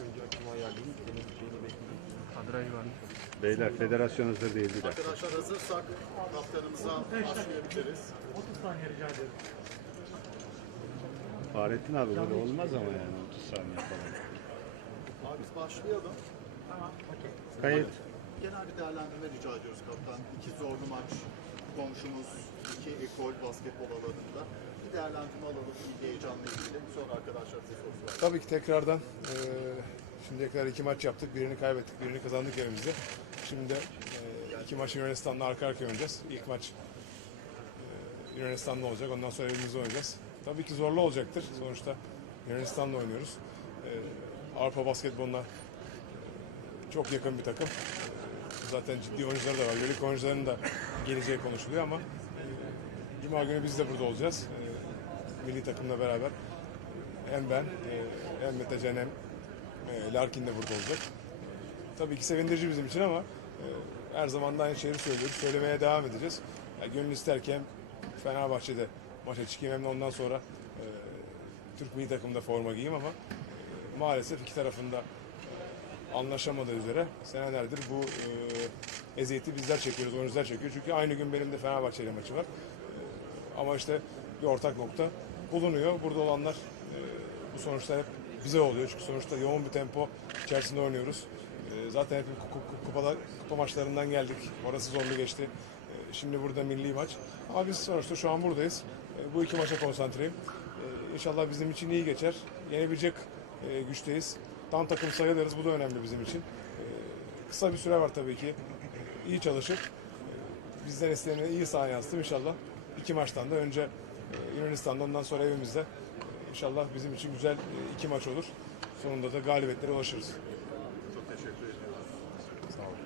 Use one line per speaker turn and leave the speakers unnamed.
Önce akımı şeyini. Kadraj var mı?
Beyler federasyon hazır değil bir dakika.
Arkadaşlar hazırsak kaptanımıza başlayabiliriz.
30 saniye rica ederim.
Fahrettin abi böyle olmaz ama yani 30 saniye falan.
Abi biz başlayalım.
Kayıt.
Genel bir değerlendirme rica ediyoruz kaptan. İki zorlu maç komşumuz, iki ekol basketbol alanında. Bir değerlendirme alalım ilgi heyecanla ilgili. Sonra arkadaşlar size soru.
Tabii ki tekrardan eee şimdiye kadar iki maç yaptık. Birini kaybettik, birini kazandık evimizde. Şimdi de eee, iki maç Yunanistan'la arka arkaya oynayacağız. İlk maç eee, Yunanistan'la olacak. Ondan sonra evimizde oynayacağız. Tabii ki zorlu olacaktır. Sonuçta Yunanistan'la oynuyoruz. Eee Avrupa basketboluna eee, çok yakın bir takım. Zaten ciddi oyuncuları da var. Yörük oyuncuların da geleceği konuşuluyor ama Cuma günü biz de burada olacağız. Eee, milli takımla beraber hem ben e, hem Mete Can hem e, Larkin de burada olacak. Tabii ki sevindirici bizim için ama e, her zaman da aynı şeyi söylüyoruz. Söylemeye devam edeceğiz. Gönül isterken Fenerbahçe'de maça çıkayım hem de ondan sonra e, Türk milli takımda forma giyeyim ama maalesef iki tarafında anlaşamadığı üzere senelerdir bu e, eziyeti bizler çekiyoruz, oyuncular çekiyor. Çünkü aynı gün benim de Fenerbahçe ile maçı var. E, ama işte bir ortak nokta bulunuyor. Burada olanlar e, bu sonuçta hep bize oluyor. Çünkü sonuçta yoğun bir tempo içerisinde oynuyoruz. E, zaten hep ku- ku- kupada, kupa maçlarından geldik. Orası zorlu geçti. Şimdi burada milli maç. Ama biz sonuçta şu an buradayız. Bu iki maça konsantreyim. E, inşallah bizim için iyi geçer. Yenebilecek güçteyiz. Tam takım sayılırız. Bu da önemli bizim için. E, kısa bir süre var tabii ki. İyi çalışıp e, bizden istenen iyi sahaya yansıtım inşallah. İki maçtan da önce e, Yunanistan'da ondan sonra evimizde. E, İnşallah bizim için güzel e, iki maç olur. Sonunda da galibiyetlere ulaşırız.
Çok teşekkür ediyoruz.
Sağ olun.